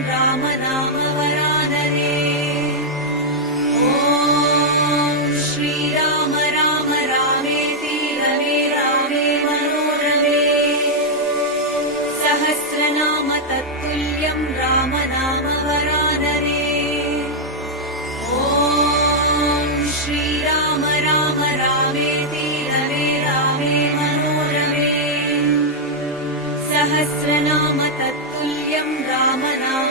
राम नाम वरानने। ॐ श्रीराम राम रामेति रमे रामे मनोरमे। सहस्रनाम तत्तुल्यं राम नाम वरानने। ॐ श्रीराम राम रामेति रमे रामे मनोरमे। सहस्रनाम तत्तुल्यं राम नाम